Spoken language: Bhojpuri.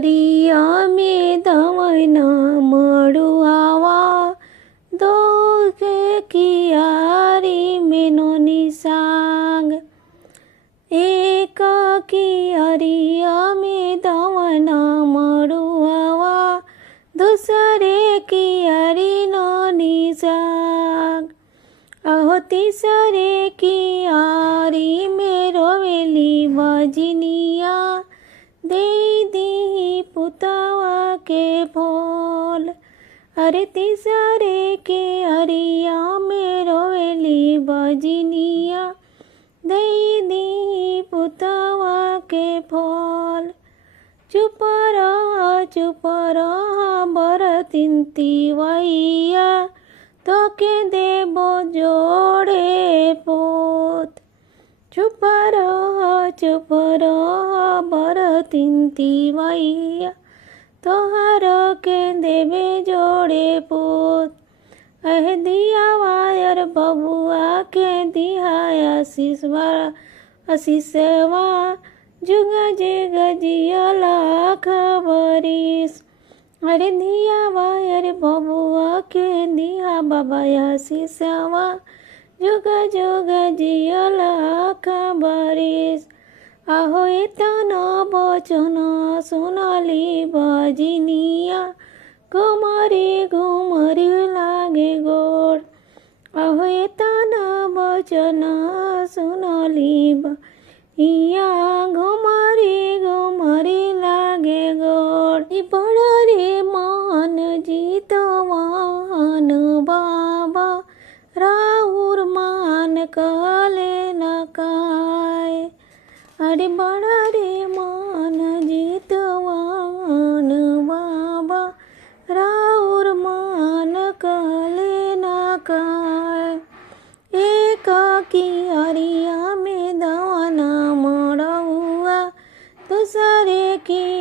अरिया में दवना मड़ुआवा दो के कियारी में नोनी सांग। एक कियारिया में दवना मड़ुआवा दूसरे कियारी नोनी सांग। अहो तीसरे कियारी में रोवेली बजनिया दे दी पुतवा के फूल। अरे तीसरे के अरिया में रोवेली बजनिया दे दी पुतवा के फूल। चुप रह बरतिन तिवैया तो के देबो जोड़े पोत। चुप रह बरतिन तिवैया तोहर के देबे जोड़े पोत। अह दिया वायर बबुआ के दिया आशीषवा जुग जुग जिया लाख बरिस। अरे दिया वायर बबुआ के दिया बाबा आशीषवा जुग जुग जिया लाख बरिस। आहो इतना बचन सुनली बजनिया घुमरी घुमरी लागे गोड़। आहो इतना बचन सुनली बजनिया घुमरी घुमरी लागे गोड़। बड़ा रे मान जीतवान बाबा राउर मान काले न काय। अरे बड़ा रे मान जीतवान बाबा राउर मान काले न काय। एक कियारिया में दाना मड़ुआ दूसरे की